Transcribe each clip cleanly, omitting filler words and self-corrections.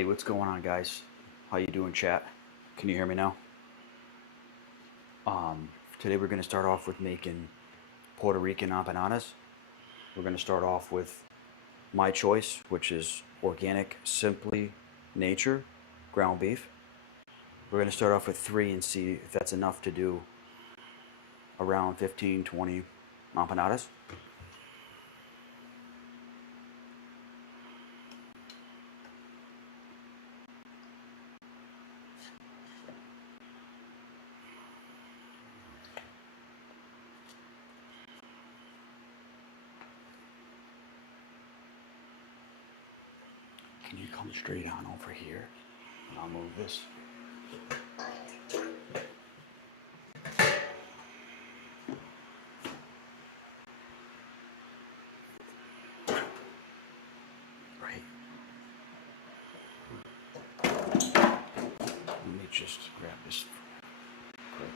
Hey, what's going on, guys? How you doing, chat? Can you hear me now? Today we're going to start off with making Puerto Rican empanadas. We're going to start off with my choice, which is organic, simply nature, ground beef. We're going to start off with 3 and see if that's enough to do around 15, 20 empanadas. Can you come straight on over here? And I'll move this. Right. Let me just grab this quick.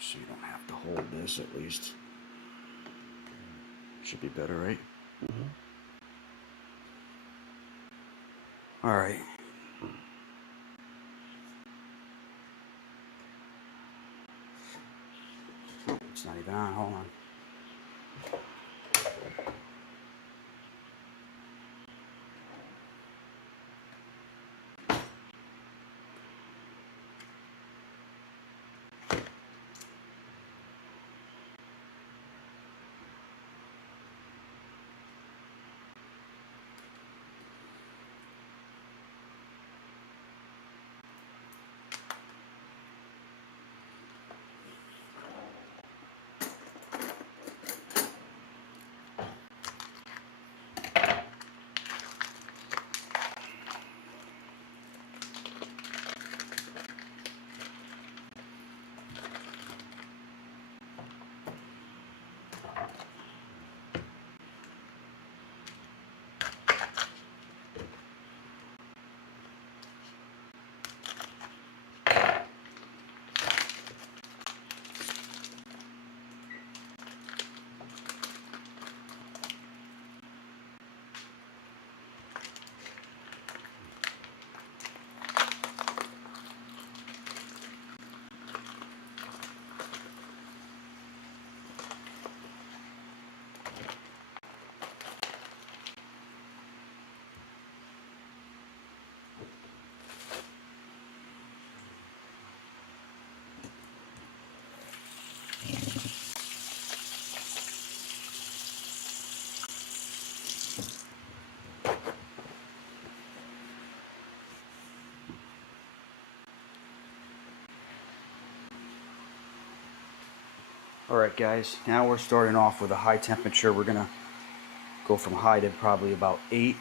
So you don't have to hold this, at least. Should be better, right? Mm-hmm. All right. It's not even on. Hold on. All right, guys, now we're starting off with a high temperature. We're gonna go from high to probably about 8.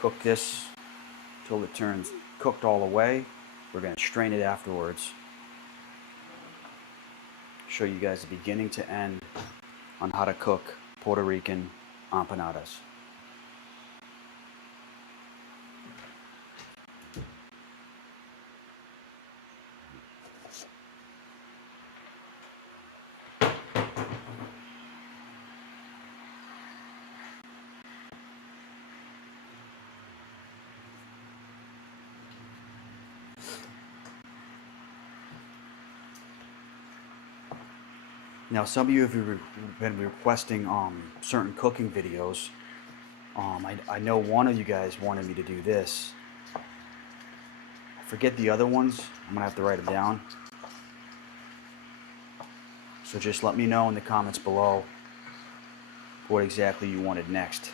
Cook this till it turns cooked all the way. We're gonna strain it afterwards. Show you guys the beginning to end on how to cook Puerto Rican empanadas. Now, some of you have been requesting certain cooking videos. I know one of you guys wanted me to do this. I forget the other ones. I'm gonna have to write them down. So just let me know in the comments below what exactly you wanted next.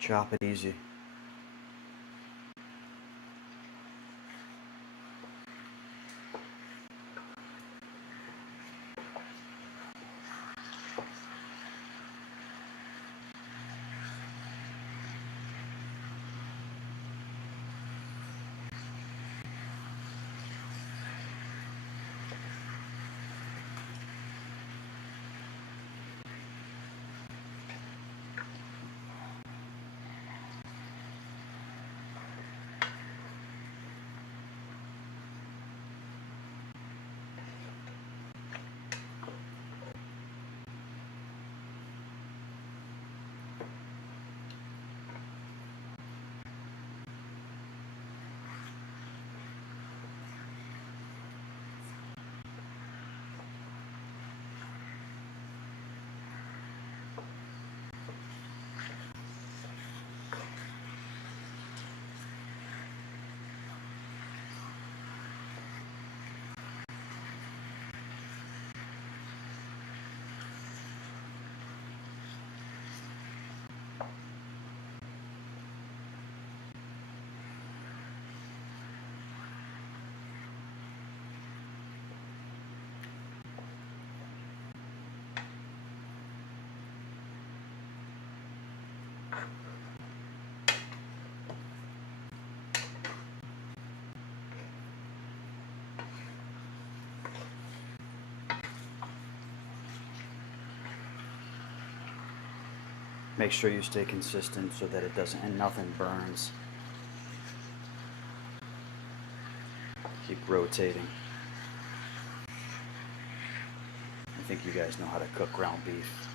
Chop it easy. Make sure you stay consistent so that it doesn't, and nothing burns. Keep rotating. I think you guys know how to cook ground beef.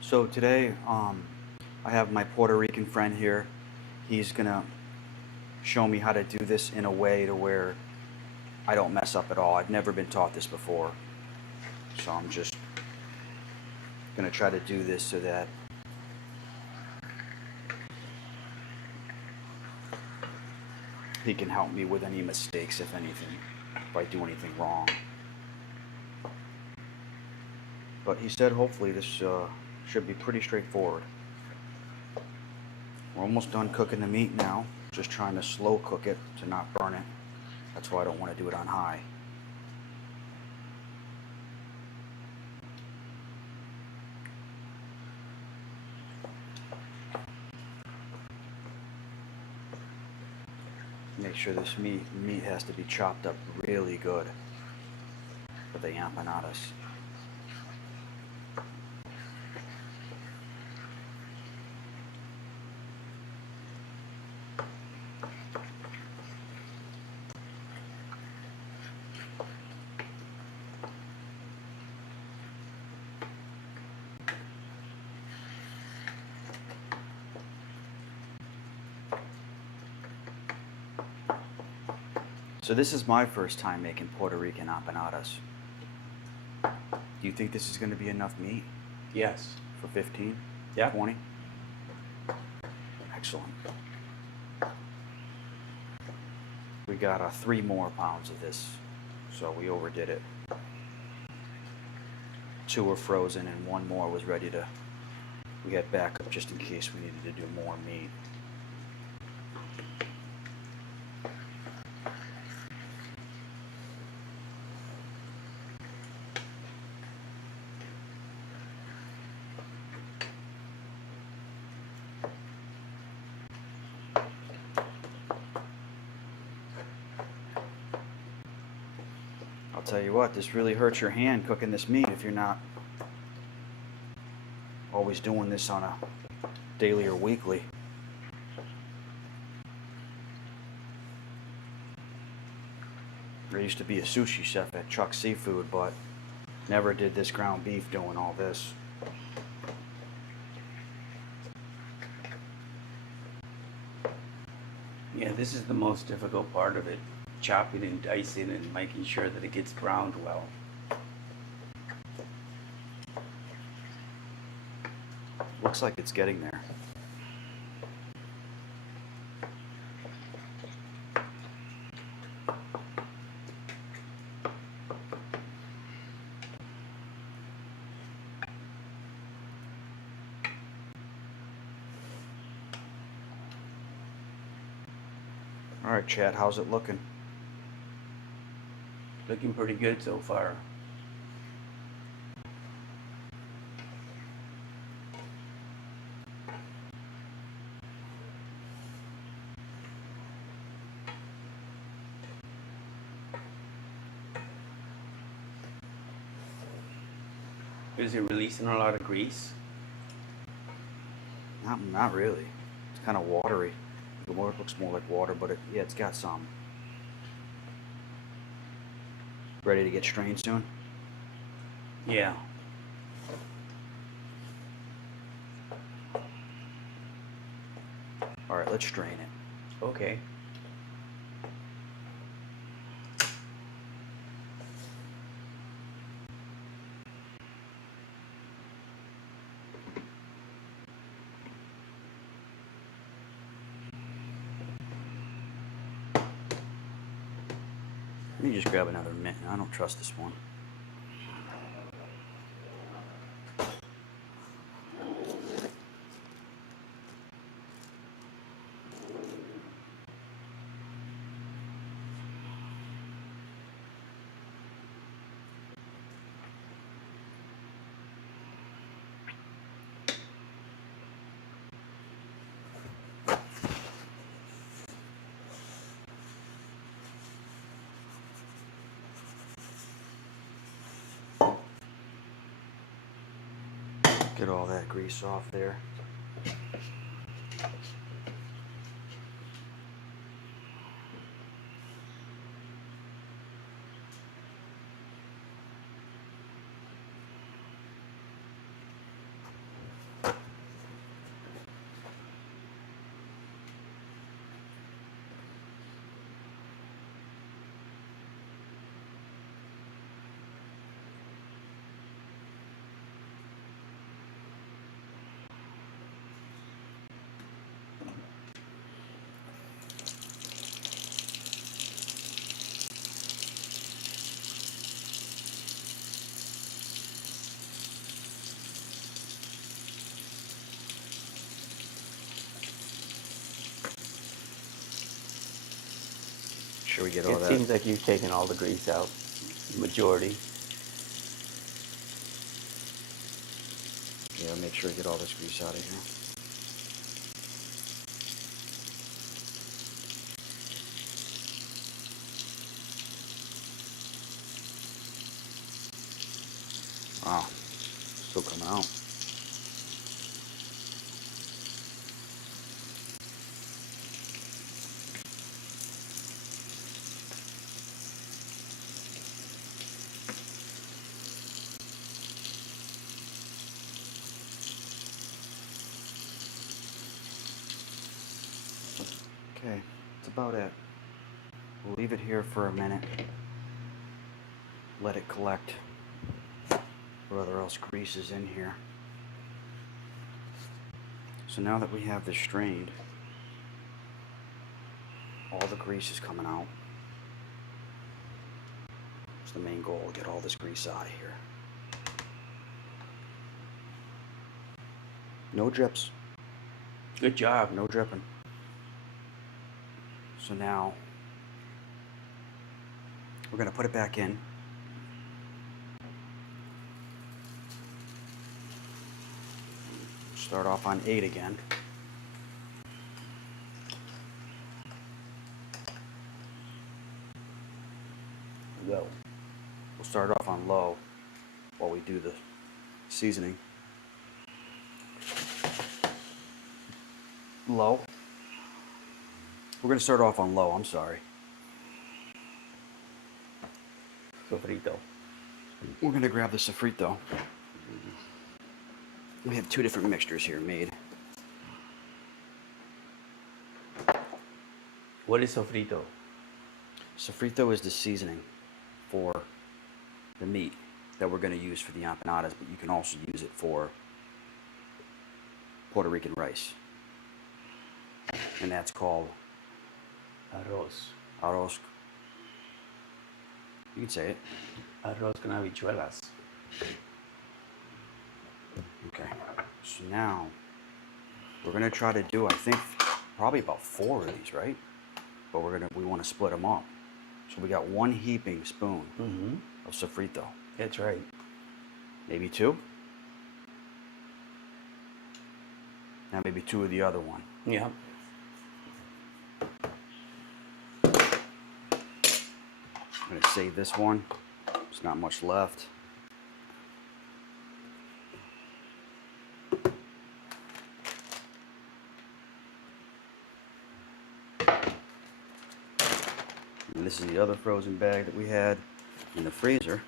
So today, I have my Puerto Rican friend here. He's gonna show me how to do this in a way to where I don't mess up at all. I've never been taught this before. So I'm just gonna try to do this so that he can help me with any mistakes, if anything, if I do anything wrong. But he said hopefully this should be pretty straightforward. We're almost done cooking the meat now. Just trying to slow cook it to not burn it. That's why I don't want to do it on high. Make sure this meat has to be chopped up really good for the empanadas. So this is my first time making Puerto Rican empanadas. Do you think this is going to be enough meat? Yes. For 15? Yeah. 20? Excellent. We got 3 more pounds of this, so we overdid it. 2 were frozen and 1 more was ready to, we had backup just in case we needed to do more meat. I'll tell you what, this really hurts your hand cooking this meat if you're not always doing this on a daily or weekly. I used to be a sushi chef at Chuck Seafood, but never did this ground beef doing all this. Yeah, this is the most difficult part of it. Chopping and dicing and making sure that it gets browned well. Looks like it's getting there. All right, Chad, how's it looking? Looking pretty good so far. Is it releasing a lot of grease? Not really. It's kind of watery. It looks more like water, but yeah, it's got some. Ready to get strained soon? Yeah. All right, let's strain it. Okay. Let me just grab another mint. I don't trust this one. Get all that grease off there. Sure we get all It that. seems like you've taken all the grease out. Majority. Yeah, make sure you get all this grease out of here. Wow, still come out. Okay, that's about it. We'll leave it here for a minute. Let it collect. Whatever else grease is in here. So now that we have this strained, all the grease is coming out. It's the main goal, get all this grease out of here. No drips, Good job. no dripping. So now, we're gonna put it back in. Start off on 8 again. Well, We'll start off on low while we do the seasoning. Low. We're gonna start off on low, I'm sorry. sofrito. We're gonna grab the sofrito. We have two different mixtures here made. What is sofrito? Sofrito is the seasoning for the meat that we're going to use for the empanadas, but you can also use it for Puerto Rican rice. And that's called Arroz. arroz. You can say it. Arroz con habichuelas. Okay. So now we're going to try to do, I think, probably about 4 of these, right? but we want to split them up. So we got 1 heaping spoon Mm-hmm. of sofrito. That's right. Maybe 2. Now maybe 2 of the other one. Yeah. I'm going to save this one. There's not much left. And this is the other frozen bag that we had in the freezer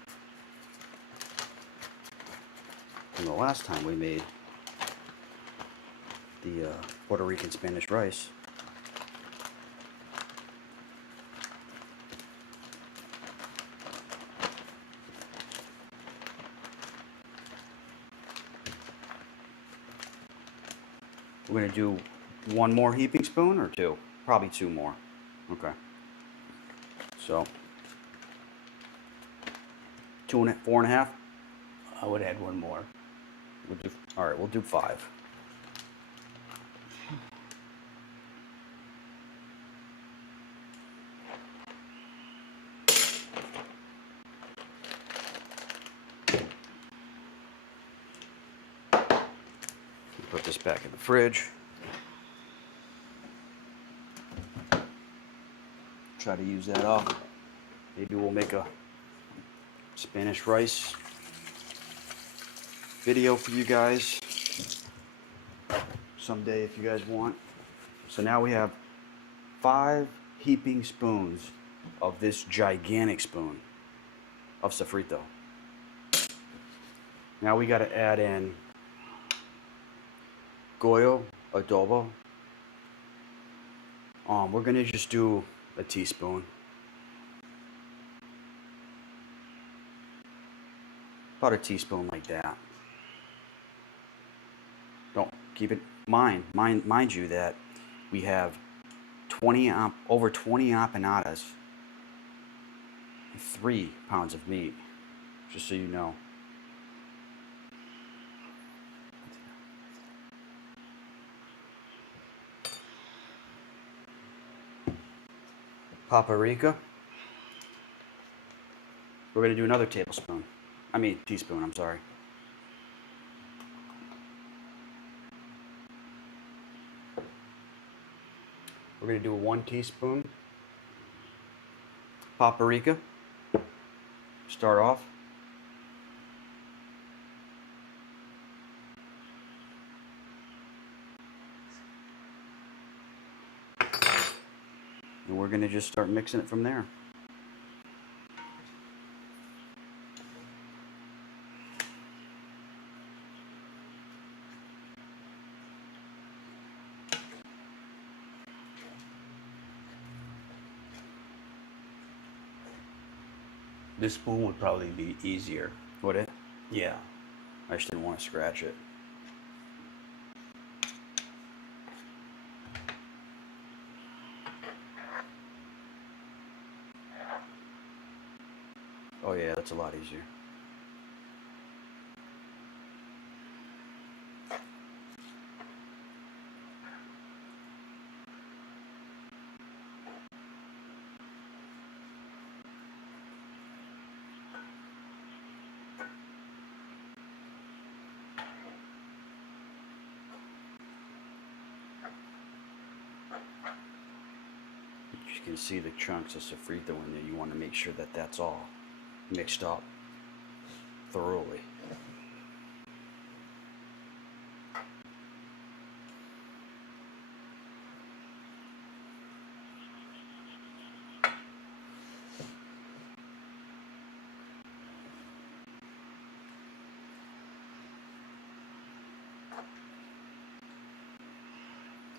from the last time we made the Puerto Rican Spanish rice. We're going to do 1 more heaping spoon or 2? Probably 2 more. Okay. So, 4.5? I would add 1 more. All right, we'll do 5. Put this back in the fridge. Try to use that up. Maybe we'll make a Spanish rice video for you guys someday if you guys want. So now we have 5 heaping spoons of this gigantic spoon of sofrito. Now we got to add in goyo adobo. We're gonna just do a teaspoon. About a teaspoon like that. Don't keep it mind you that we have over 20 empanadas, 3 pounds of meat, just so you know. Paprika. We're going to do another teaspoon, I'm sorry. We're going to do 1 teaspoon paprika. Start off. And we're going to just start mixing it from there. This spoon would probably be easier. Would it? Yeah. I just didn't want to scratch it. Oh yeah, that's a lot easier. You can see the chunks of sofrito in there. You want to make sure that that's all mixed up thoroughly.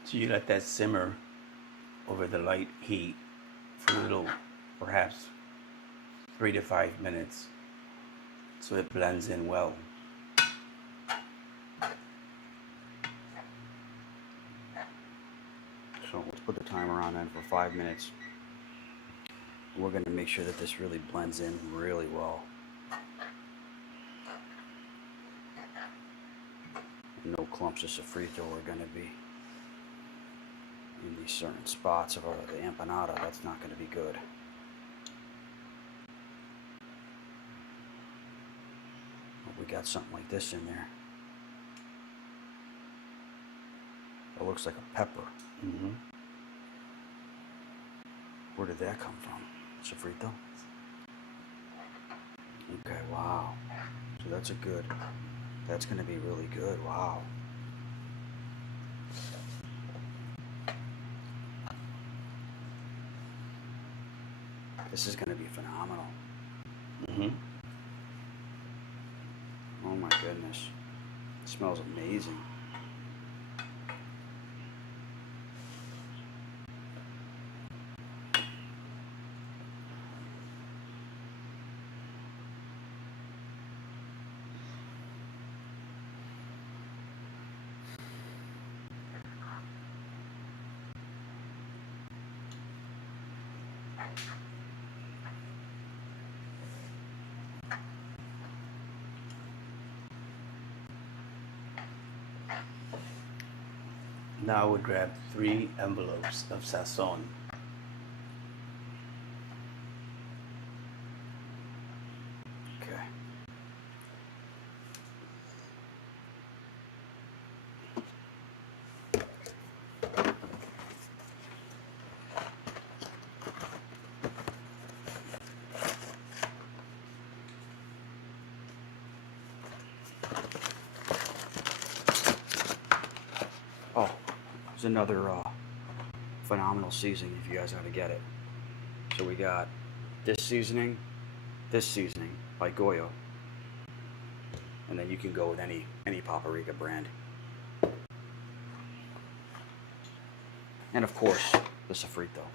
So you let that simmer over the light heat for a little, perhaps 3 to 5 minutes, so it blends in well. So let's put the timer on then for 5 minutes. We're going to make sure that this really blends in really well. No clumps of sofrito are going to be in these certain spots of the empanada, that's not going to be good. But we got something like this in there. It looks like a pepper. Mm-hmm. Where did that come from? Sofrito? Okay, wow. So that's that's going to be really good. Wow. This is going to be phenomenal. Mm-hmm. Oh my goodness. It smells amazing. Now I would grab 3 envelopes of sazon. Okay. Oh, there's another phenomenal seasoning if you guys gotta get it. So we got this seasoning by Goyo, and then you can go with any Puerto Rican brand. And of course, the sofrito.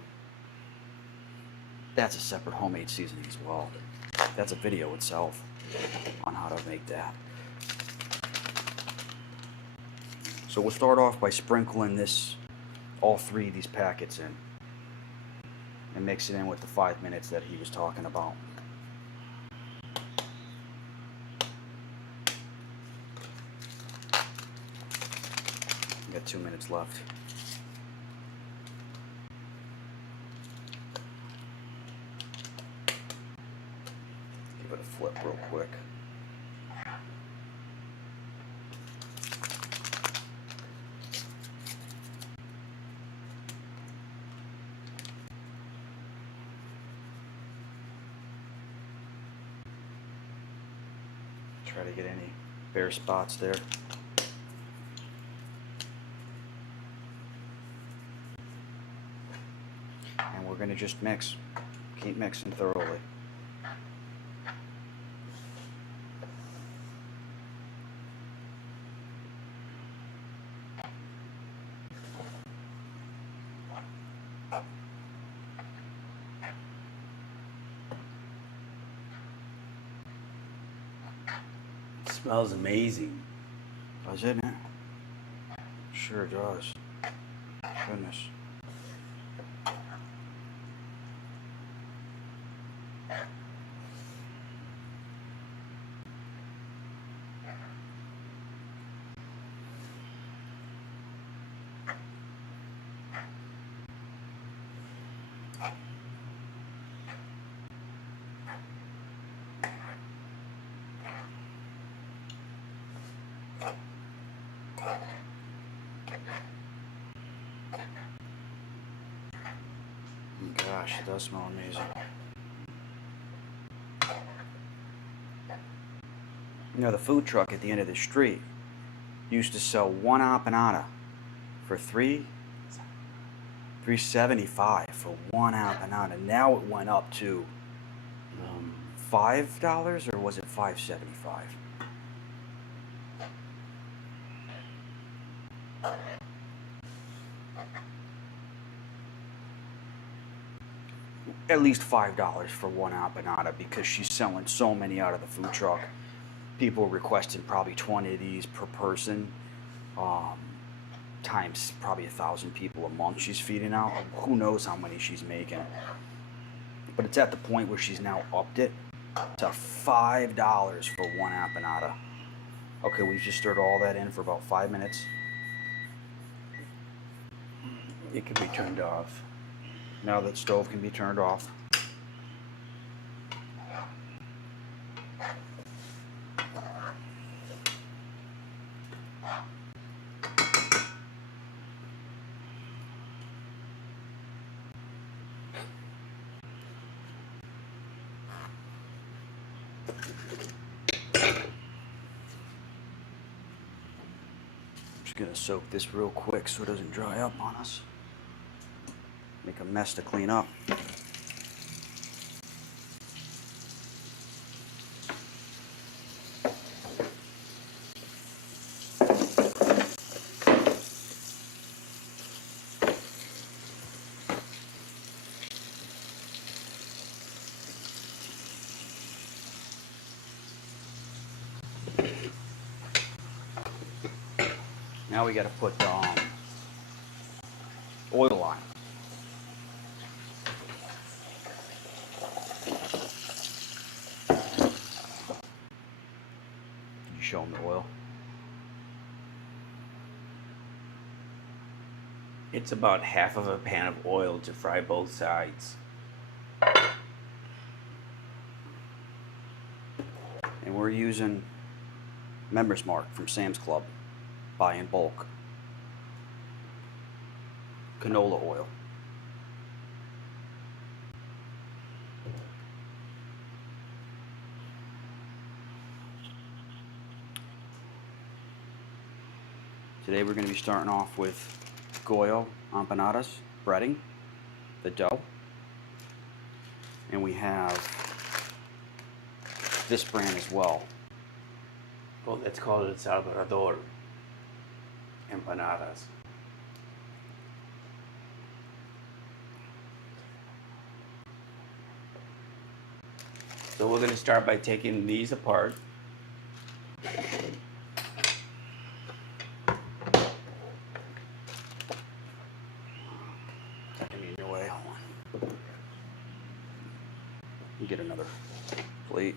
That's a separate homemade seasoning as well. That's a video itself on how to make that. So we'll start off by sprinkling all 3 of these packets in and mix it in with the 5 minutes that he was talking about. We got 2 minutes left. Give it a flip real quick. Try to get any bare spots there. And we're going to just mix. Keep mixing thoroughly. It smells amazing. Does it? Sure does. Goodness. Gosh, it does smell amazing. You know, the food truck at the end of the street used to sell 1 empanada for $3.75 for 1 empanada. Now it went up to $5, or was it $5.75? At least $5 for 1 empanada, because she's selling so many out of the food truck. People requesting probably 20 of these per person, times probably 1,000 people a month she's feeding out. Who knows how many she's making. But it's at the point where she's now upped it to $5 for 1 empanada. Okay, we've just stirred all that in for about 5 minutes. It can be turned off. Now that stove can be turned off. Just gonna soak this real quick so it doesn't dry up on us. Make a mess to clean up. Now we got to put oil on it. Did you show them the oil? It's about half of a pan of oil to fry both sides. And we're using Members Mark from Sam's Club. Buy in bulk. Canola oil. Today we're going to be starting off with Goyo Empanadas breading, the dough. And we have this brand as well. Well, let's call it Salvador Empanadas. So we're going to start by taking these apart. Get me in your way. Hold on. You get another plate.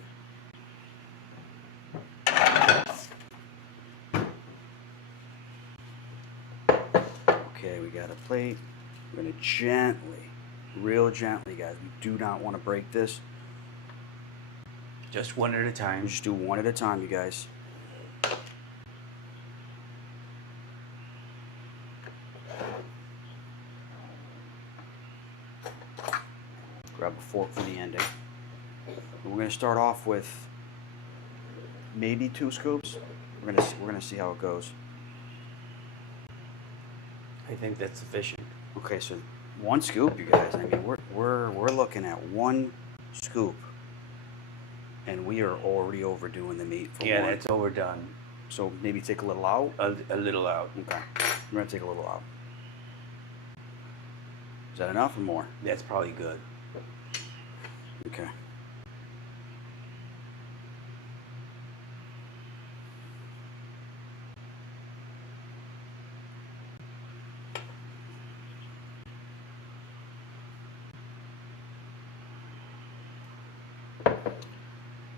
Okay, we got a plate. We're going to gently, real gently, guys. We do not want to break this. Just one at a time. Just do one at a time, you guys. Grab a fork for the ending. We're going to start off with maybe 2 scoops. We're gonna see how it goes. I think that's sufficient. Okay, so 1 scoop, you guys. I mean, we're looking at 1 scoop, and we are already overdoing the meat for Yeah, one. that's overdone. So maybe take a little out. A little out. Okay, we're gonna take a little out. Is that enough or more? That's probably good. Okay.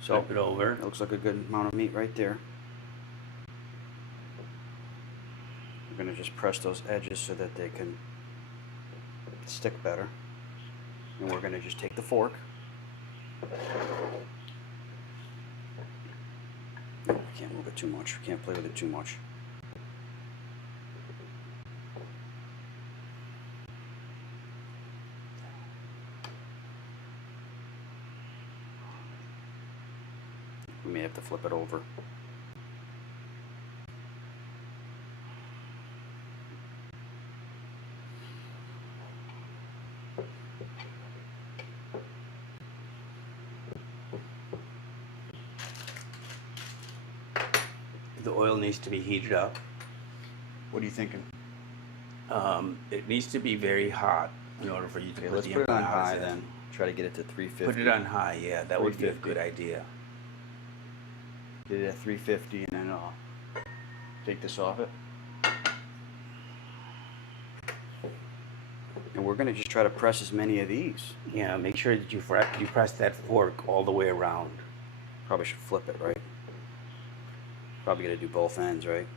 So Flip it over. it looks like a good amount of meat right there. We're gonna just press those edges so that they can stick better. And we're gonna just take the fork. No, I can't move it too much. Can't play with it too much. We may have to flip it over. The oil needs to be heated up. What are you thinking? It needs to be very hot in order for you to Okay, put let's the put it on empanadas high in. then. Try to get it to 350. Put it on high, yeah. That would be a 350. good idea. Get it at 350 and then take this off it. And we're gonna just try to press as many of these. Yeah, make sure that you press that fork all the way around. Probably should flip it, right? Probably gotta do both ends, right?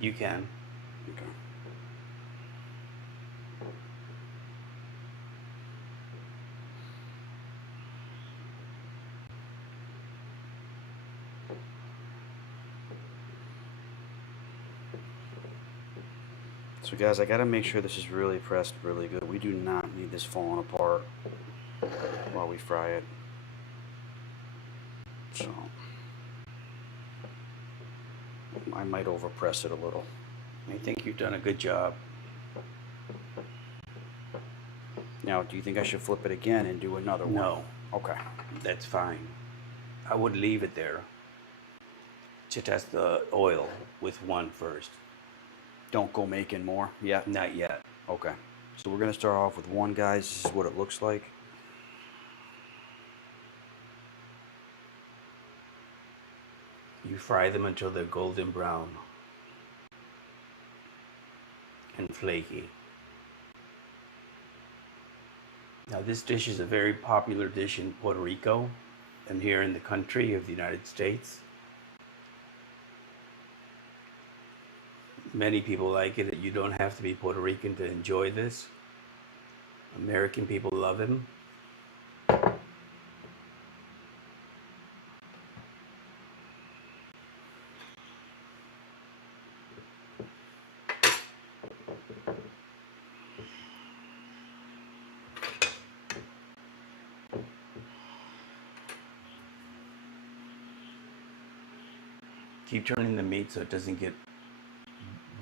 You can. Okay. So guys, I gotta make sure this is really pressed really good. We do not need this falling apart while we fry it. So I might overpress it a little. I think you've done a good job. Now, do you think I should flip it again and do another one? No, Okay. that's fine. I would leave it there to test the oil with one first. Don't go making more yet? Not yet. Okay. So we're gonna start off with one, guys. This is what it looks like. You fry them until they're golden brown and flaky. Now this dish is a very popular dish in Puerto Rico and here in the country of the United States. Many people like it. You don't have to be Puerto Rican to enjoy this. American people love him. Keep turning the meat so it doesn't get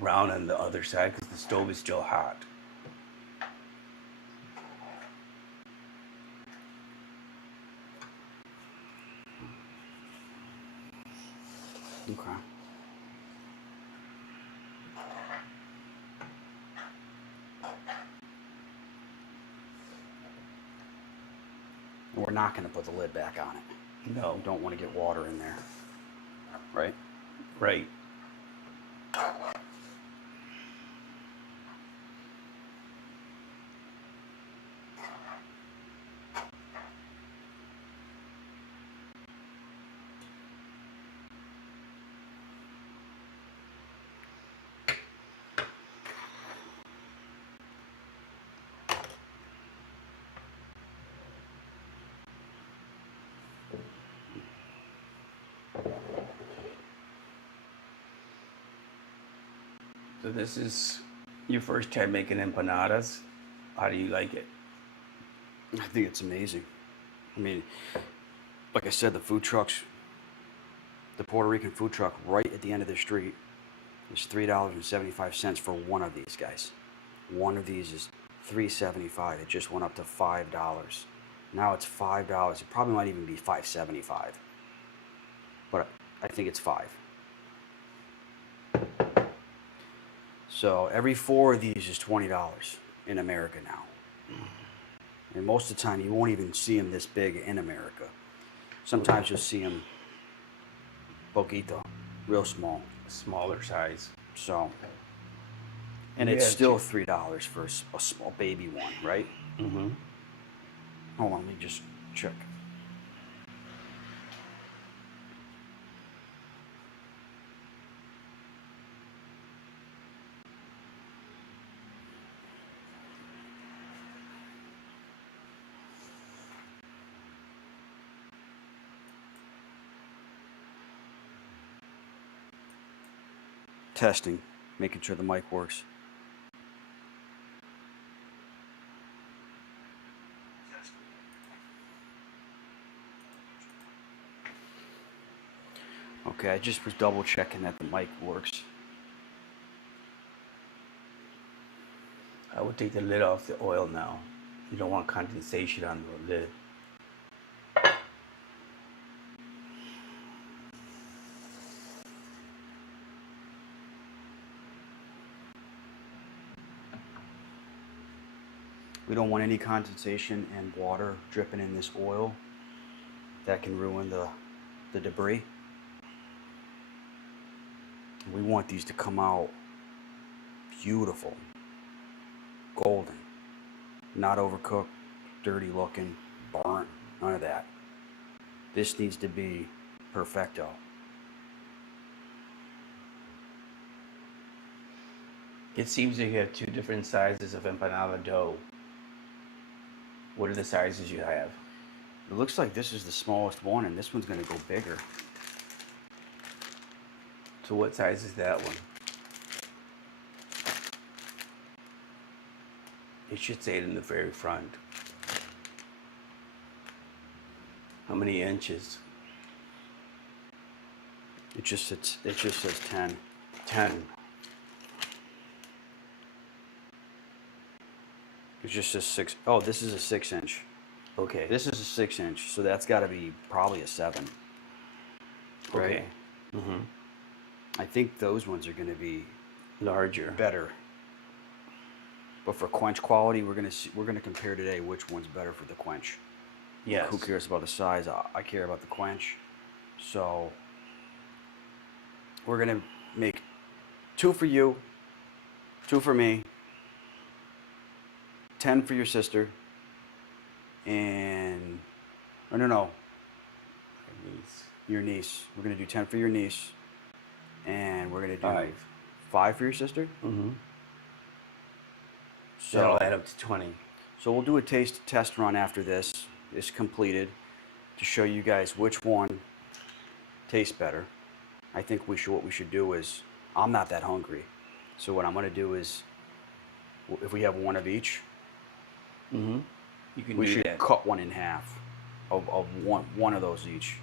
brown on the other side because the stove is still hot. Okay. And we're not gonna put the lid back on it. No. You don't want to get water in there. Right? Right. So this is your first time making empanadas. How do you like it? I think it's amazing. I mean, like I said, the food trucks, the Puerto Rican food truck right at the end of the street is $3.75 for one of these, guys. One of these is $3.75. It just went up to $5. Now it's $5. It probably might even be $5.75, but I think it's $5. So every 4 of these is $20 in America now. And most of the time, you won't even see them this big in America. Sometimes you'll see them poquito, real small. Smaller size. So, and it's still $3 for a small baby one, right? Mm-hmm. Hold on, let me just check. Testing, making sure the mic works. Okay, I just was double checking that the mic works. I would take the lid off the oil now. You don't want condensation on the lid. We don't want any condensation and water dripping in this oil. That can ruin the debris. We want these to come out beautiful, golden, not overcooked, dirty looking, burnt, none of that. This needs to be perfecto. It seems that you have 2 different sizes of empanada dough. What are the sizes you have? It looks like this is the smallest one, and this one's going to go bigger. So what size is that one? It should say it in the very front. How many inches? It just says 10. 10. It just says 6. Oh, this is a 6-inch. Okay. This is a 6-inch, so that's got to be probably a 7. Right? Okay. Mm-hmm. I think those ones are going to be Larger. better. But for quench quality, we're gonna compare today which one's better for the quench. Yes. Who cares about the size? I care about the quench. So we're gonna make 2 for you, 2 for me, 10 for your sister, and no, your niece. We're gonna do 10 for your niece, and we're gonna do 5 for your sister. Mm-hmm. So that'll add up to 20. So we'll do a taste test run after this is completed to show you guys which one tastes better. I think what we should do is, I'm not that hungry, so what I'm gonna do is, if we have one of each, Mm-hmm. You can we do should that. cut one in half of one of those each,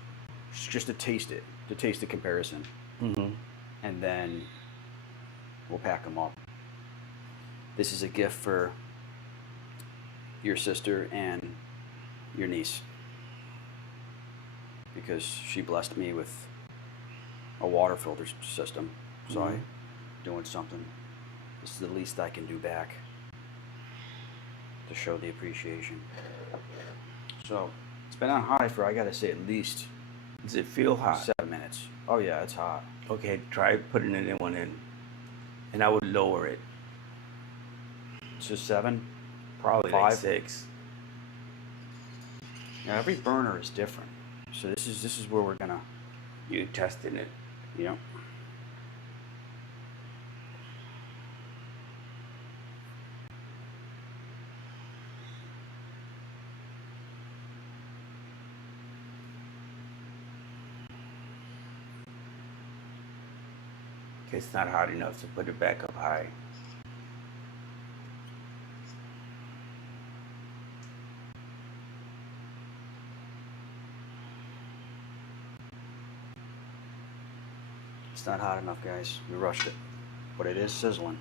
just to taste it, to taste the comparison, Mm-hmm. and then we'll pack them up. This is a gift for your sister and your niece, because she blessed me with a water filter system. So Mhm. I'm doing something. This is the least I can do back to show the appreciation. So it's been on high for, I gotta say, at least Does it feel hot? 7 minutes. Oh yeah, it's hot. Okay, try putting it in one in. And I would lower it. It's just 7. Probably 5. like 6. Yeah, every burner is different. So this is where we're gonna, You're testing it. you know. It's not hot enough, so put it back up high. It's not hot enough, guys. We rushed it. But it is sizzling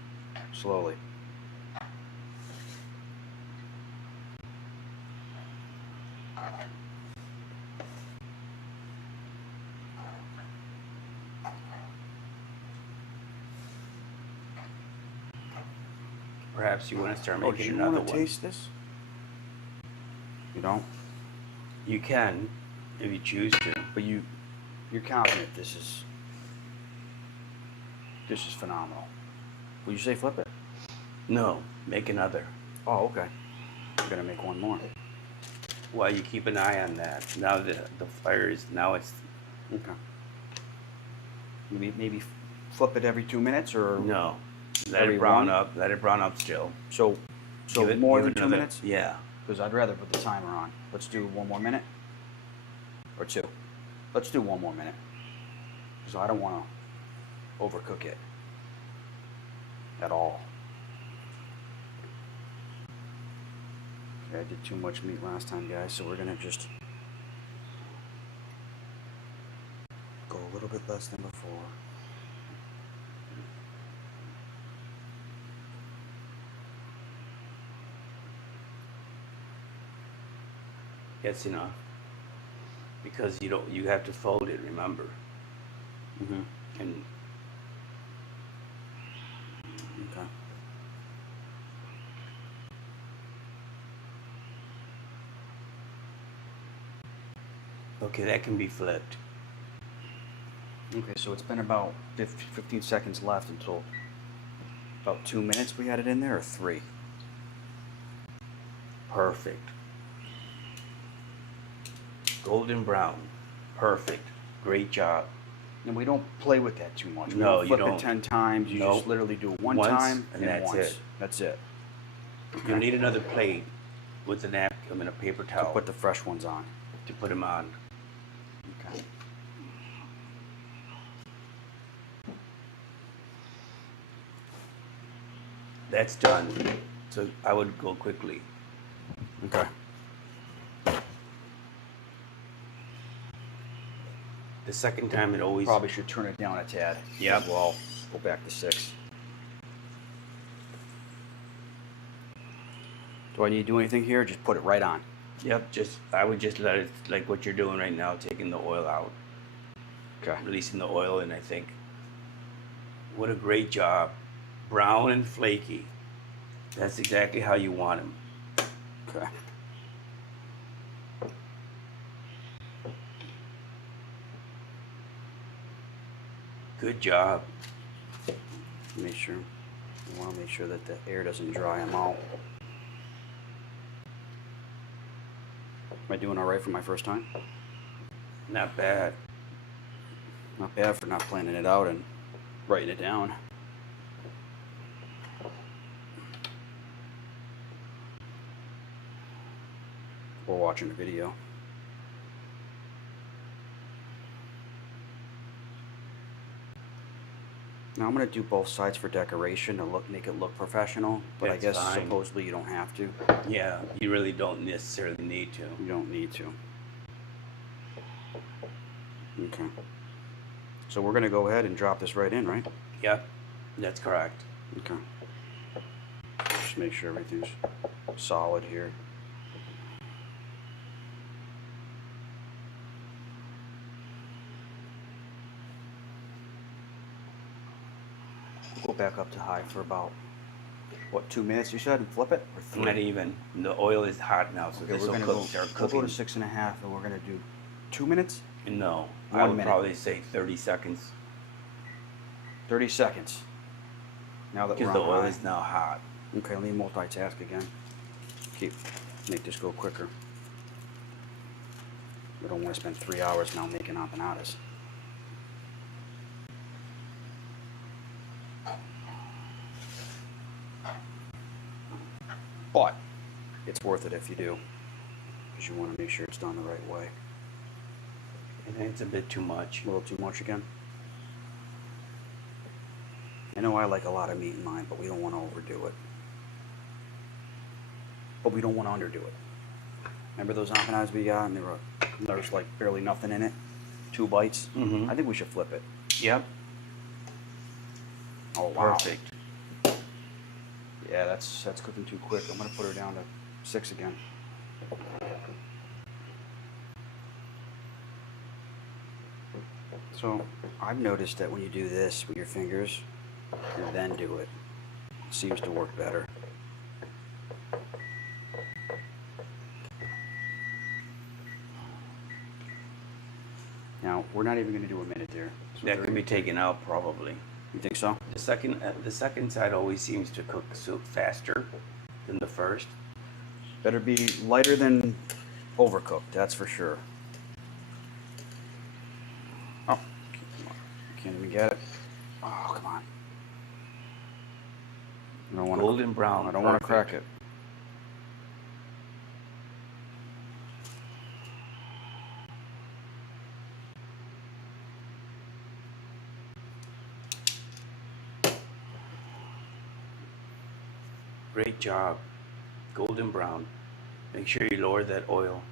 slowly. Perhaps you want to start Oh, do making you another want to one. taste this? You don't? You can, if you choose to. But you're confident this is phenomenal. Will you say flip it? No, make another. Oh, okay. I'm gonna make one more. Well, you keep an eye on that. Now the fire is, now it's, Okay. Maybe flip it every 2 minutes, or no. Let Every it brown one? up. Let it brown up still. so Give it- more give than it 2 another- minutes? Yeah. Because I'd rather put the timer on. Let's do 1 more minute, or 2. Let's do 1 more minute, because I don't want to overcook it at all. Okay, I did too much meat last time, guys, so we're gonna just go a little bit less than before. That's enough. Because you have to fold it, remember. Mm-hmm. And Okay. okay, that can be flipped. Okay, so it's been about 15 seconds left until about 2 minutes we had it in there, or 3? Perfect. Golden brown. Perfect. Great job. And we don't play with that too much. We No, don't you flip don't. it 10 times. You Nope. just literally do it one Once, time and and that's once. it. That's it. You'll need another plate with a napkin and a paper To towel put the fresh ones on. to put them on. Okay. That's done. So I would go quickly. Okay. The second time it always... Probably should turn it down a tad. Yep. As well. Go back to 6. Do I need to do anything here? Just put it right on. Yep, I would just let it, like what you're doing right now, taking the oil out. Okay. Releasing the oil, and I think, what a great job. Brown and flaky. That's exactly how you want them. Okay. Good job. Make sure. You want to make sure that the air doesn't dry them out. Am I doing all right for my first time? Not bad. Not bad for not planning it out and writing it down. Or watching a video. Now I'm going to do both sides for decoration to make it look professional, but I guess Fine. supposedly you don't have to. Yeah, you really don't necessarily need to. You don't need to. Okay. So we're going to go ahead and drop this right in, right? Yep, that's correct. Okay. Just make sure everything's solid here. Go back up to high for about, what, 2 minutes you said, and flip it? Or 3? Not even. The oil is hot now, so Okay, this we're will gonna cook, start we'll cooking. go to 6.5, and we're gonna do 2 minutes, No, 1 I would minute. probably say 30 seconds. 30 seconds. Now that we're Because the on oil high. is now hot. Okay, let me multitask again. Make this go quicker. We don't want to spend 3 hours now making empanadas. But it's worth it if you do, because you want to make sure it's done the right way. And it's a bit too much. A little too much again. I know I like a lot of meat in mine, but we don't want to overdo it. But we don't want to underdo it. Remember those empanadas we got, and there's like barely nothing in it? 2 bites? Mhm. I think we should flip it. Yep. Oh, wow. Perfect. Yeah, that's cooking too quick. I'm going to put her down to 6 again. So, I've noticed that when you do this with your fingers, and then do it, it seems to work better. Now, we're not even going to do a minute there. So That can be taken out probably. You think so? The second side always seems to cook soup faster than the first. Better be lighter than overcooked, that's for sure. Oh, can't even get it. Oh, come on. I don't want Golden brown. I don't want to perfect. crack it. Great job. Golden brown. Make sure you lower that oil.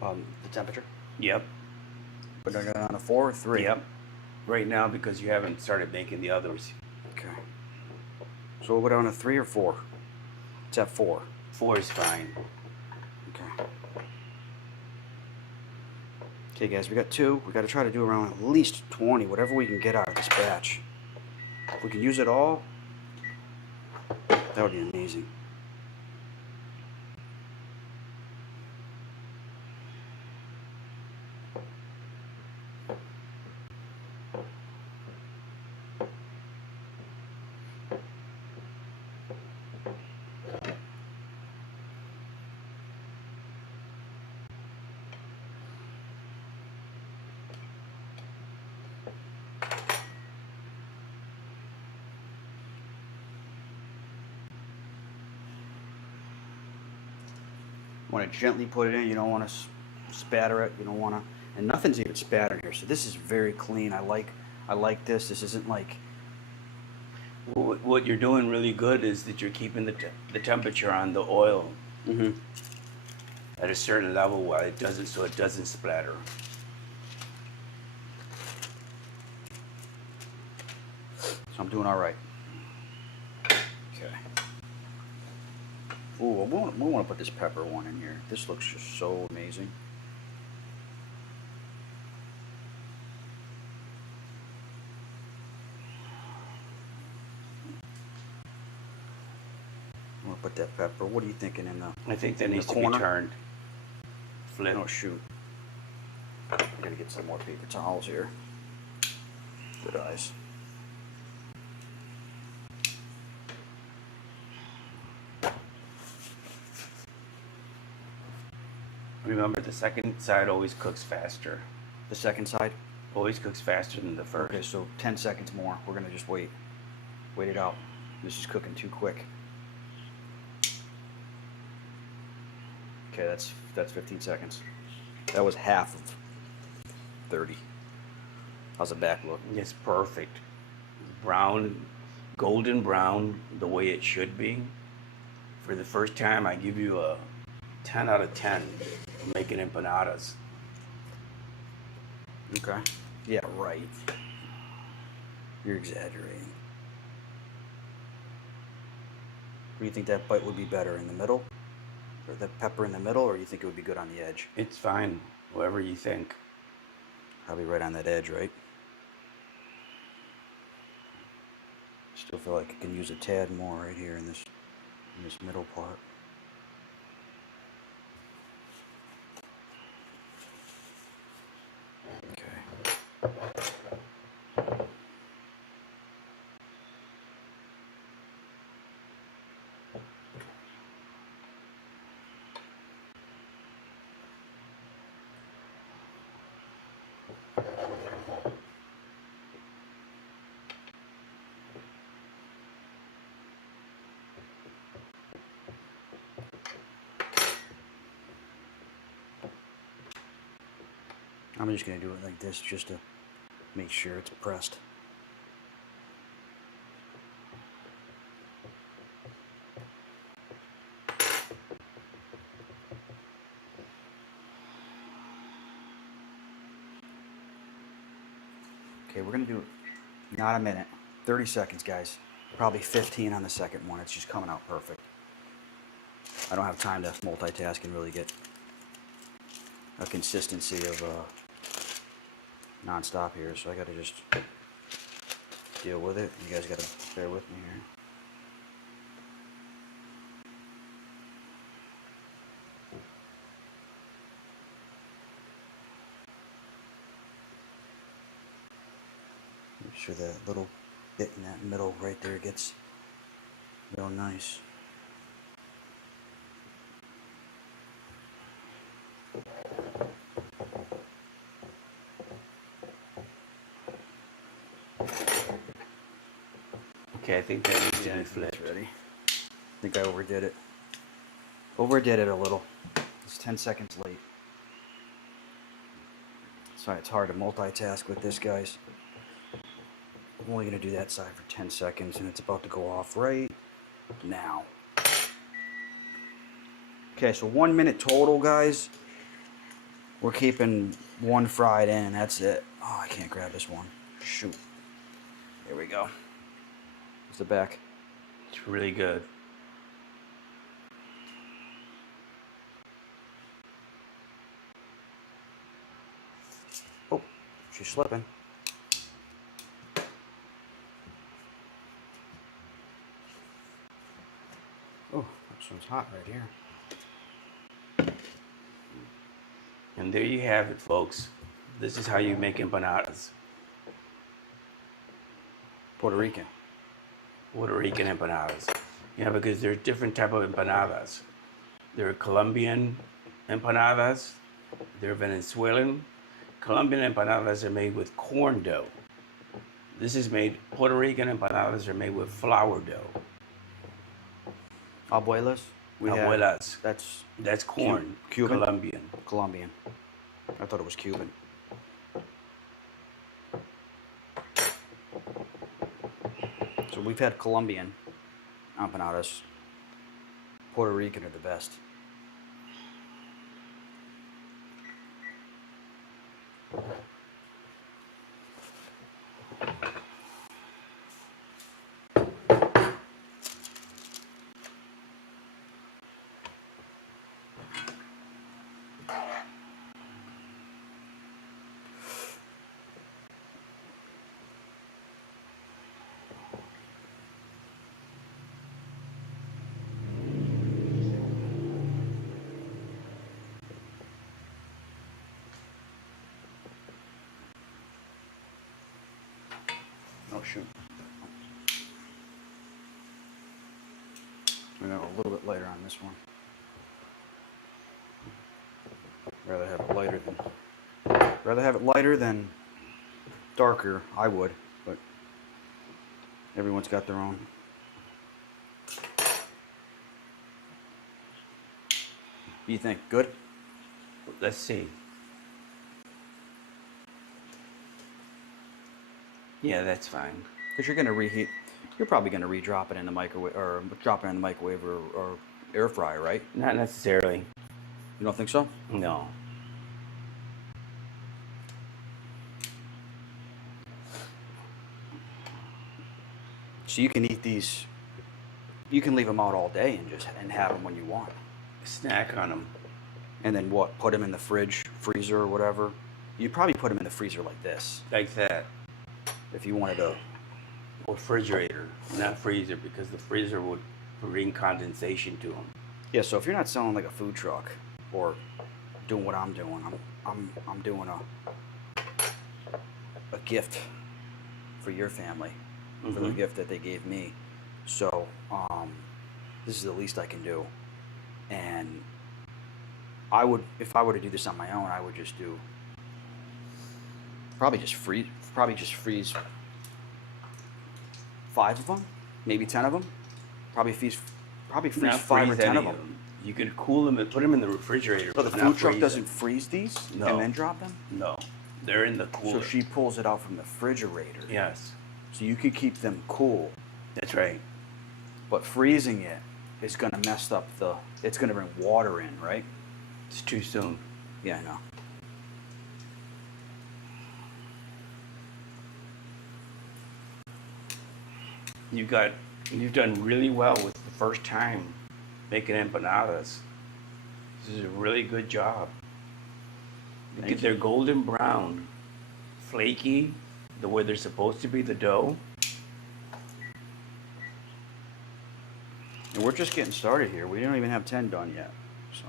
The temperature? Yep. Put it on a 4 or 3? Yep. Right now, because you haven't started making the others. Okay. So we'll go down to 3 or 4? It's at 4. 4 is fine. Okay. Okay, guys, we got 2. We got to try to do around at least 20, whatever we can get out of this batch. If we can use it all, that would be amazing. Want to gently put it in. You don't want to spatter it. You don't want to, and nothing's even spattered here. So this is very clean. I like this. This isn't like What you're doing really good is that you're keeping the temperature on the oil Mm-hmm. at a certain level while it doesn't, so it doesn't splatter. So I'm doing all right. Okay. Ooh, we want to put this pepper one in here. This looks just so amazing. I want to put that pepper. What are you thinking in the? I think that in needs the to be corner? turned. Flip. Oh shoot! I gotta get some more paper towels here. Good eyes. Remember, the second side always cooks faster. The second side. Always cooks faster than the first. Okay, so 10 seconds more. We're gonna just wait it out. This is cooking too quick. Okay, that's 15 seconds. That was half of 30. How's the back look? It's perfect. Brown, golden brown, the way it should be. For the first time, I give you a 10 out of 10 making empanadas. Okay. Yeah, right. You're exaggerating. What do you think that bite would be better, in the middle? Or that pepper in the middle, or you think it would be good on the edge? It's fine, whatever you think. Probably right on that edge, right? Still feel like I can use a tad more right here in this middle part. Okay. I'm just gonna do it like this just to make sure it's pressed. Okay, we're gonna do not a minute, 30 seconds, guys. Probably 15 on the second one. It's just coming out perfect. I don't have time to multitask and really get a consistency of non-stop here, so I gotta just deal with it. You guys gotta bear with me here. Make sure that little bit in that middle right there gets real nice. Okay, I think that needs to be flipped. It's ready. I think I overdid it. Overdid it a little. It's 10 seconds late. Sorry, it's hard to multitask with this, guys. I'm only gonna do that side for 10 seconds, and it's about to go off right now. Okay, so 1 minute total, guys. We're keeping one fried in, and that's it. Oh, I can't grab this one. Shoot. Here we go. Here's the back. It's really good. Oh, she's slipping. Oh, this one's hot right here. And there you have it, folks. This is how you make empanadas. Puerto Rican. Puerto Rican empanadas. Yeah, because there's different type of empanadas. There are Colombian empanadas. There are Venezuelan. Colombian empanadas are made with corn dough. This is made, Puerto Rican empanadas are made with flour dough. Abuelas. Abuelas. That's corn. Cuban? Colombian. Colombian. I thought it was Cuban. So we've had Colombian empanadas. Puerto Rican are the best. Oh shoot. We go a little bit lighter on this one. Rather have it lighter than darker. I would, but everyone's got their own. What do you think? Good? Let's see. Yeah, that's fine. Because you're gonna reheat. You're probably gonna re-drop it in the microwave, or drop it in the microwave, or air fryer, right? Not necessarily. You don't think so? No. So you can eat these. You can leave them out all day and have them when you want. Snack on them. And then what? Put them in the fridge, freezer, or whatever. You'd probably put them in the freezer like this Like that. if you wanted to. Refrigerator, not freezer, because the freezer would bring condensation to them. Yeah. So if you're not selling like a food truck or doing what I'm doing, I'm doing a gift for your family, for the gift that they gave me. So this is the least I can do, and I would, if I were to do this on my own, I would just do probably just freeze 5 of them, maybe 10 of them. Probably freeze Not 5 or freeze 10 any of them. You could cool them and put them in the refrigerator. So the but food not truck freeze doesn't them. freeze these No. and then drop them? No, they're in the cooler. So she pulls it out from the refrigerator. Yes, So you could keep them cool, that's right. but freezing it is going to mess up it's going to bring water in, right? It's too soon. Yeah, I know. You've done really well with the first time making empanadas. This is a really good job. Thank They're golden brown, flaky, the way they're supposed to be, the dough. And we're just getting started here. We don't even have 10 done yet. So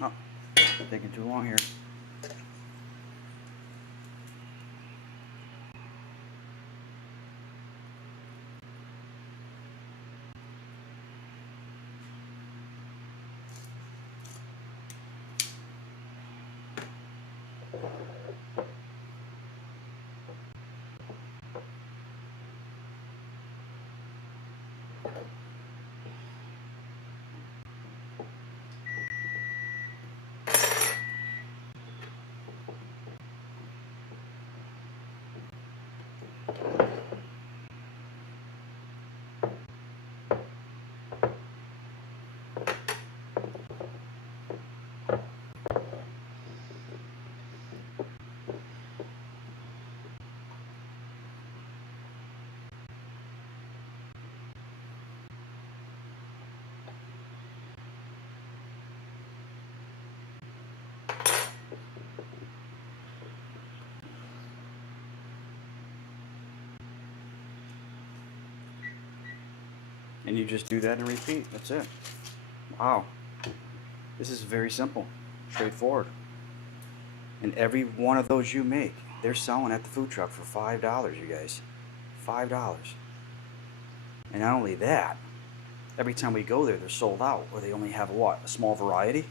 oh, taking too long here. And you just do that and repeat. That's it. Wow. This is very simple, straightforward. And every one of those you make, they're selling at the food truck for $5, you guys. $5. And not only that, every time we go there, they're sold out, or they only have what, a small variety.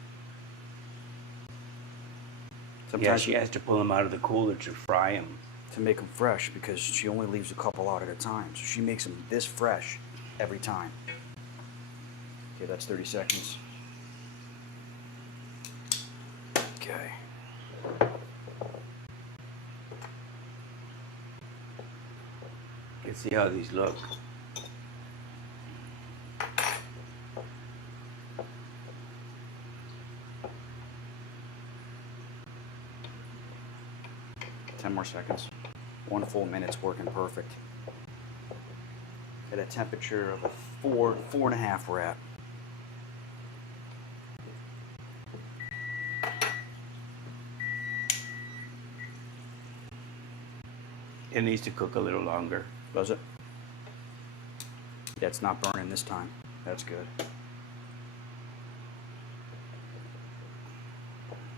Yeah, she has to pull them out of the cooler to fry them. To make them fresh, because she only leaves a couple out at a time. So she makes them this fresh every time. Okay, that's 30 seconds. Okay. Let's see how these look. More seconds. 1 full minute's working perfect. At a temperature of a 4.5 we're at. It needs to cook a little longer. Does it? Yeah, it's not burning this time. That's good.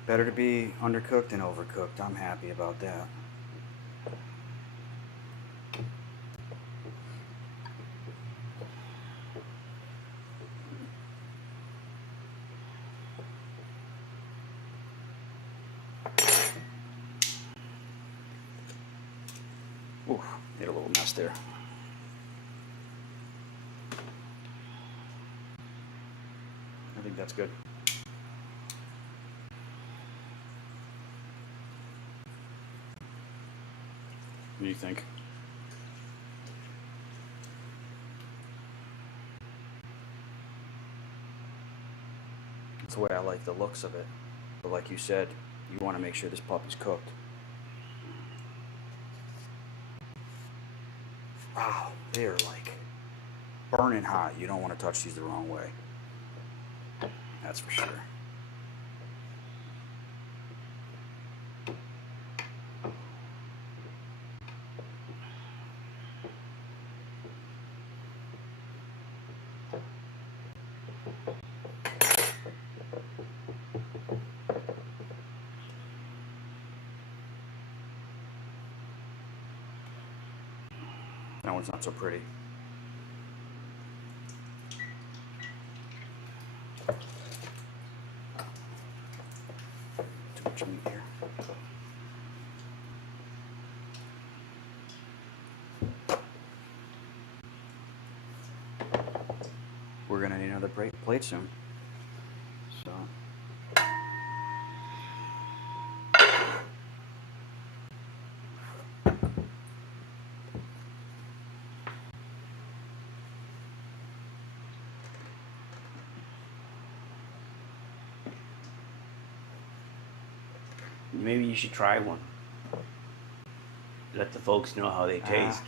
Better to be undercooked than overcooked. I'm happy about that. Ooh, made a little mess there. I think that's good. What do you think? That's the way I like the looks of it. But like you said, you want to make sure this puppy's cooked. Wow, they're like burning hot. You don't want to touch these the wrong way. That's for sure. That one's not so pretty. Too much meat here. We're gonna need another plate soon. So. Maybe you should try one. Let the folks know how they taste.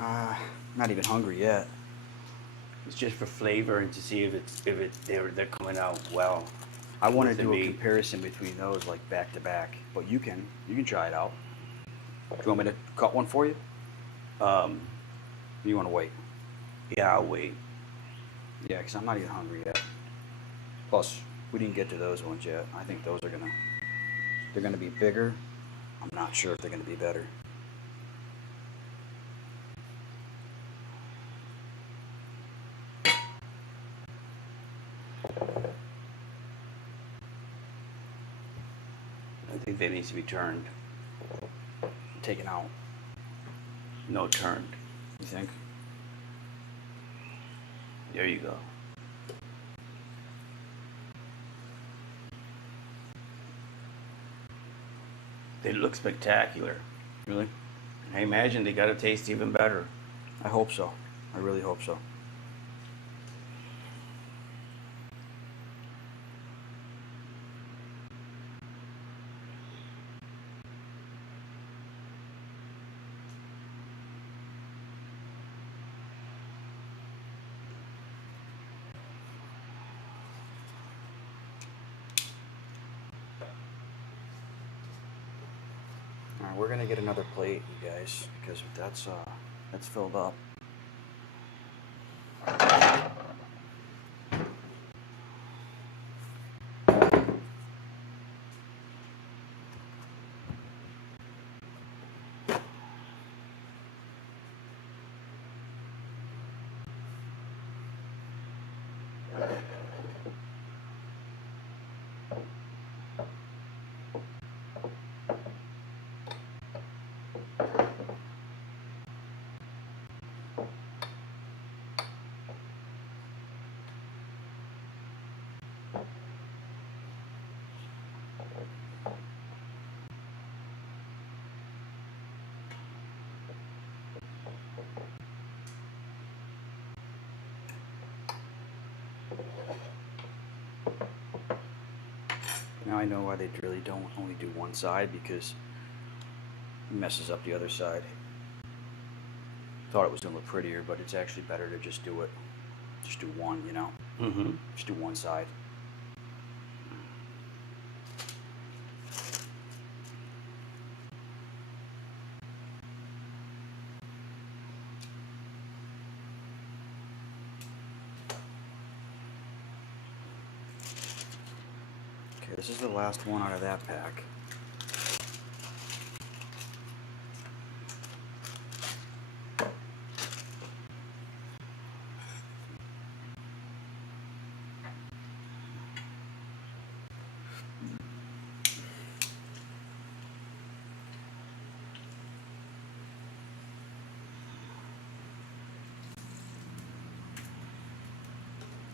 Not even hungry yet. It's just for flavor and to see if they're coming out well. I want to do a comparison between those, like back to back. But you can try it out. Do you want me to cut one for you? You want to wait? Yeah, I'll wait. Yeah, because I'm not even hungry yet. Plus, we didn't get to those ones yet. I think those are they're gonna be bigger. I'm not sure if they're gonna be better. I think they need to be turned. Taken out. No, turned. You think? There you go. They look spectacular. Really? I imagine they gotta taste even better. I hope so. I really hope so. All right, we're gonna get another plate, you guys, because that's filled up. Now I know why they really don't only do one side, because it messes up the other side. Thought it was gonna look prettier, but it's actually better to just do it. Just do one, you know? Mm-hmm. Just do one side. Okay, this is the last one out of that pack.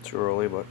Too early, but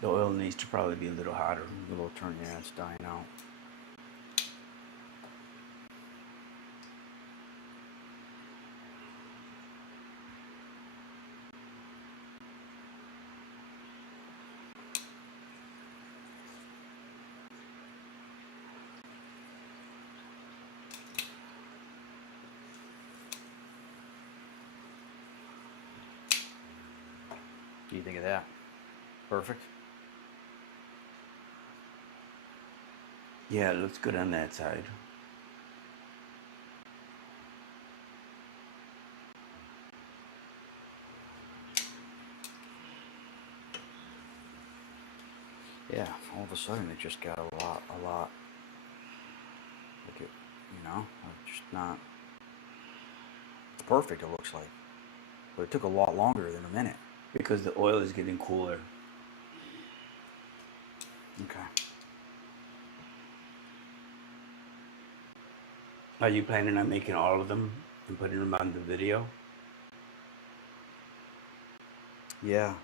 The oil needs to probably be a little hotter. a little turn, yeah, it's dying out. What do you think of that? Perfect? Yeah, it looks good on that side. Yeah, all of a sudden it just got a lot. Like it, you know, just not. It's perfect, it looks like. But it took a lot longer than a minute. Because the oil is getting cooler. Okay. Are you planning on making all of them and putting them on the video? Yeah.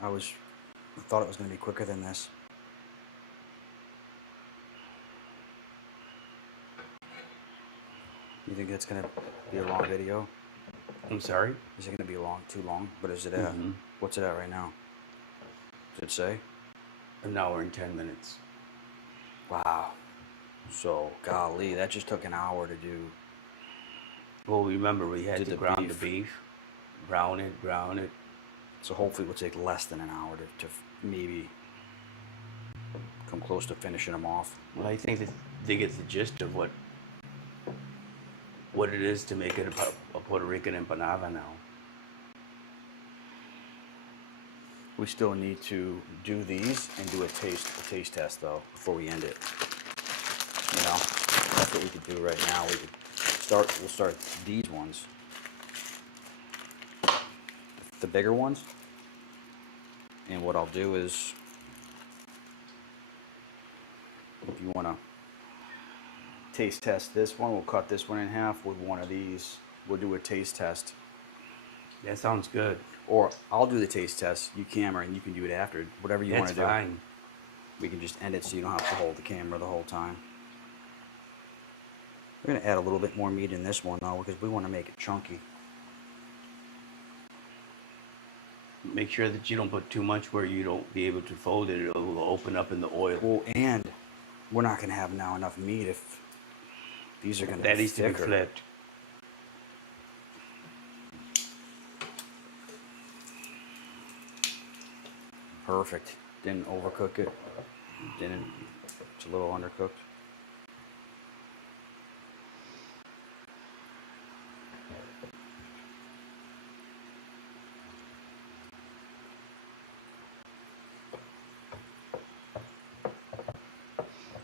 I thought it was going to be quicker than this. You think it's going to be a long video? I'm sorry? Is it going to be too long? But is it at, Mm-hmm. what's it at right now? Does it say? An hour and 10 minutes. Wow. So, golly, that just took an hour to do. Well, remember, we had Did to the ground beef. the beef, brown it. So hopefully it will take less than an hour to maybe come close to finishing them off. Well, I think that they get the gist of what it is to make it a Puerto Rican empanada now. We still need to do these and do a taste test though before we end it. You know, that's what we could do right now. We'll start these ones, the bigger ones. And what I'll do is, if you want to taste test this one, we'll cut this one in half with one of these. We'll do a taste test. That sounds good. Or I'll do the taste test, you camera, and you can do it after. Whatever you want to do. That's fine. We can just end it so you don't have to hold the camera the whole time. We're going to add a little bit more meat in this one, though, because we want to make it chunky. Make sure that you don't put too much where you don't be able to fold it. It will open up in the oil. Well, and we're not going to have now enough meat if these are going to be That needs to be thicker. flipped. Perfect. Didn't overcook it. Didn't. It's a little undercooked.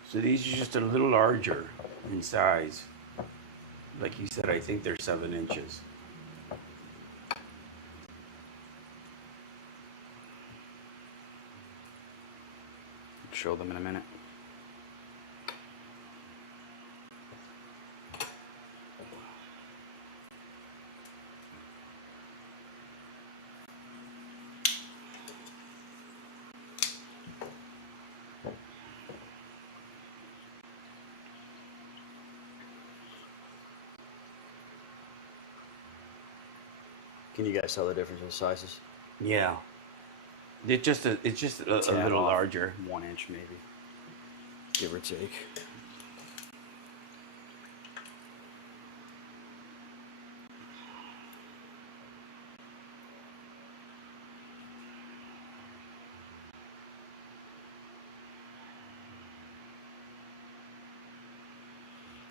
So these are just a little larger in size. Like you said, I think they're 7 inches. Show them in a minute. Can you guys tell the difference in sizes? Yeah. It's just a little off. larger. 1 inch maybe, give or take.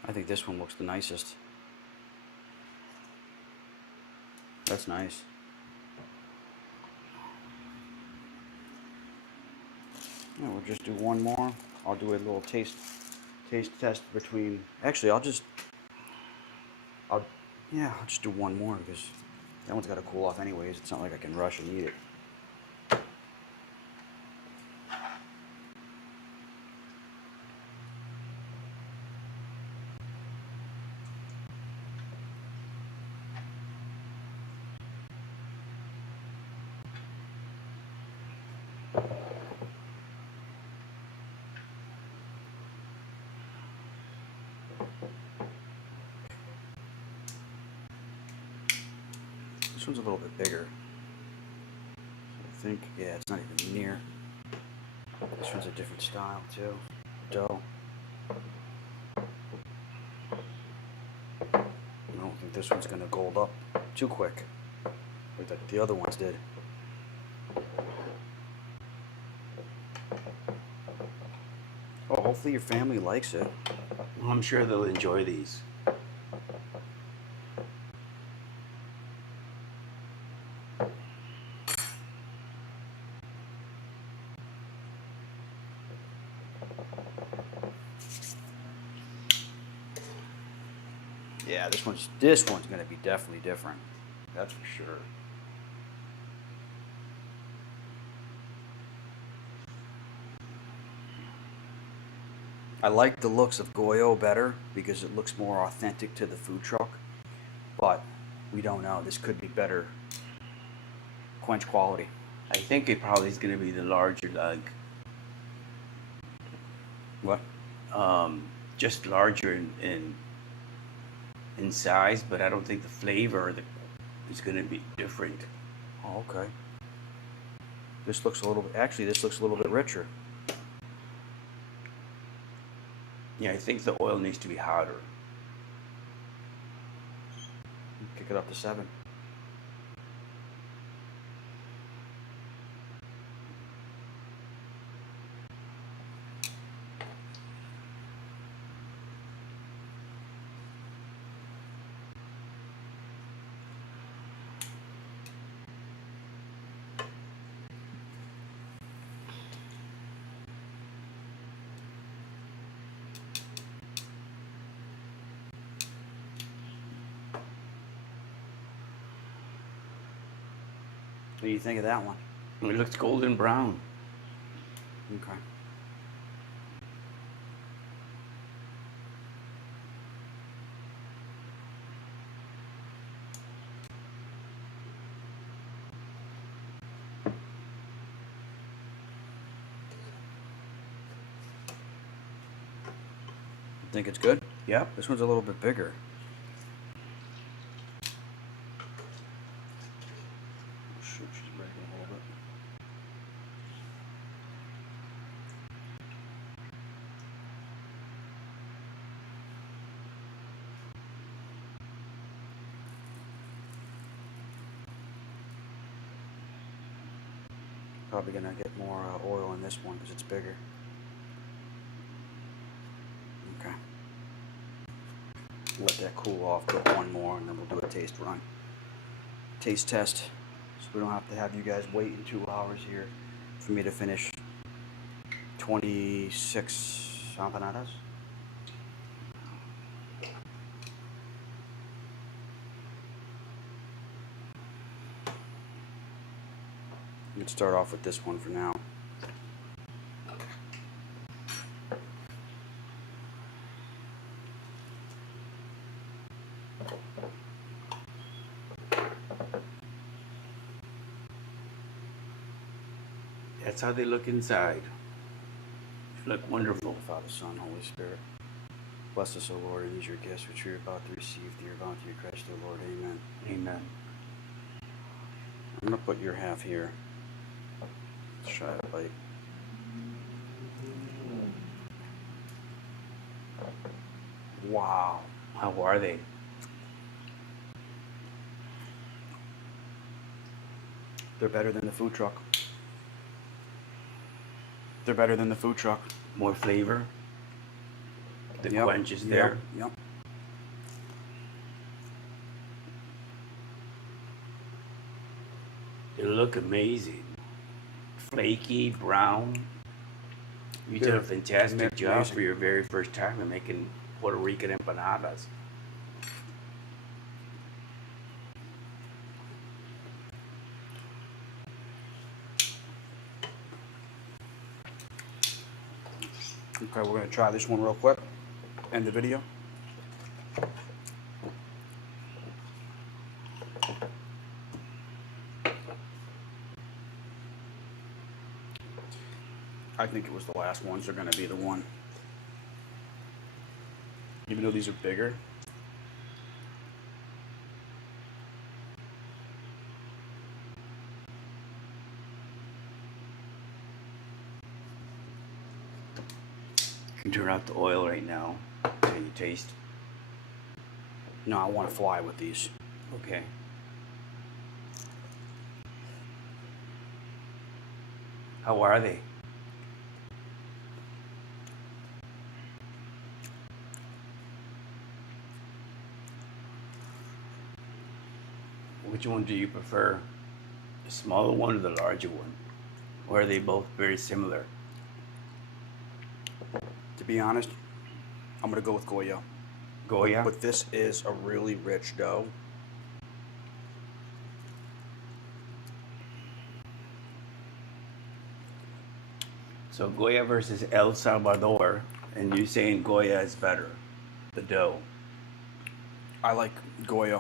I think this one looks the nicest. That's nice. Yeah, we'll just do one more. I'll do a little taste test between. Actually, I'll just do one more because that one's got to cool off anyways. It's not like I can rush and eat it. This one's a little bit bigger. I think, yeah, it's not even near. This one's a different style too. Dough. I don't think this one's gonna gold up too quick, like the other ones did. Oh, hopefully your family likes it. Well, I'm sure they'll enjoy these. Yeah, this one's gonna be definitely different. That's for sure. I like the looks of Goyo better because it looks more authentic to the food truck, but we don't know. This could be better quench quality. I think it probably is going to be the larger lug. What? Just larger in size, but I don't think the flavor is going to be different. Oh, okay. This looks a little bit. Actually, this looks a little bit richer. Yeah, I think the oil needs to be hotter. Kick it up to 7. What do you think of that one? It looks golden brown. Okay. Think it's good? Yep, this one's a little bit bigger. Shoot, she's breaking a little bit. Probably gonna get more oil in this one because it's bigger. Okay. Let that cool off, put one more, and then we'll do a taste run. Taste test, so we don't have to have you guys waiting 2 hours here for me to finish 26 empanadas. Let's start off with this one for now. That's how they look inside. They look wonderful. Father, Son, Holy Spirit. Bless us, O Lord, and these your gifts which you're about to receive through your bounty of Christ, O Lord. Amen. Amen. I'm going to put your half here. Let's try a bite. Wow. How are they? They're better than the food truck. They're better than the food truck. More flavor. The Yep. quench is there. Yep. They look amazing. Flaky, brown. You did a fantastic job amazing. for your very first time in making Puerto Rican empanadas. Okay, we're going to try this one real quick. End the video. I think it was the last ones are going to be the one. Even though these are bigger. You can turn out the oil right now until you taste. No, I want to fly with these. Okay. How are they? Which one do you prefer? The smaller one or the larger one? Or are they both very similar? To be honest, I'm going to go with Goya. Goya? But this is a really rich dough. So Goya versus El Salvador, and you saying Goya is better, the dough. I like Goya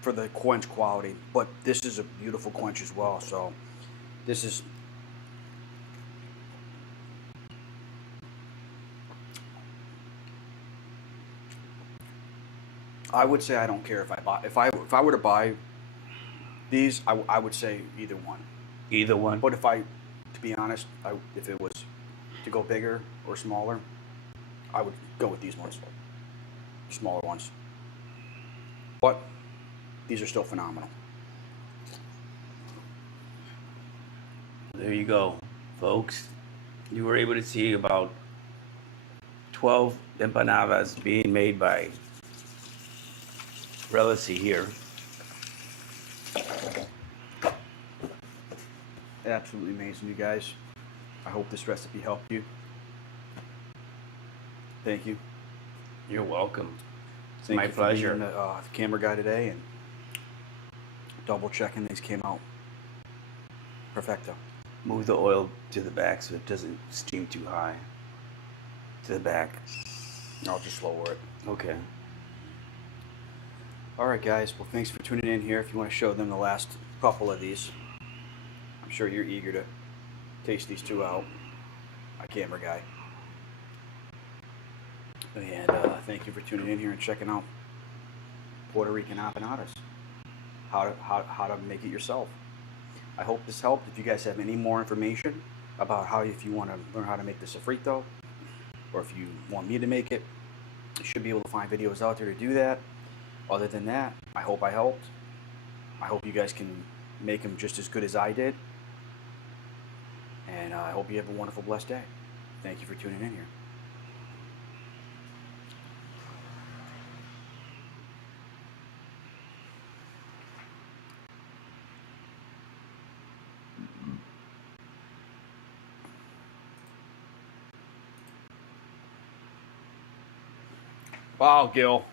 for the quench quality, but this is a beautiful quench as well. So this is I would say I don't care if I buy if I were to buy these, I would say either one. Either one? But to be honest, if it was to go bigger or smaller, I would go with these ones, smaller ones. But these are still phenomenal. There you go, folks. You were able to see about 12 empanadas being made by Relicy here. Absolutely amazing, you guys. I hope this recipe helped you. Thank you. You're welcome. It's Thank my you for pleasure. being the camera guy today and double checking these came out perfecto. Move the oil to the back so it doesn't steam too high. To the back. I'll just lower it. Okay. All right, guys. Well, thanks for tuning in here. If you want to show them the last couple of these, I'm sure you're eager to taste these two out. My camera guy. And thank you for tuning in here and checking out Puerto Rican Empanadas. How to make it yourself. I hope this helped. If you guys have any more information about how, if you want to learn how to make the sofrito, or if you want me to make it, you should be able to find videos out there to do that. Other than that, I hope I helped. I hope you guys can make them just as good as I did. And I hope you have a wonderful, blessed day. Thank you for tuning in here. Wow, Gil.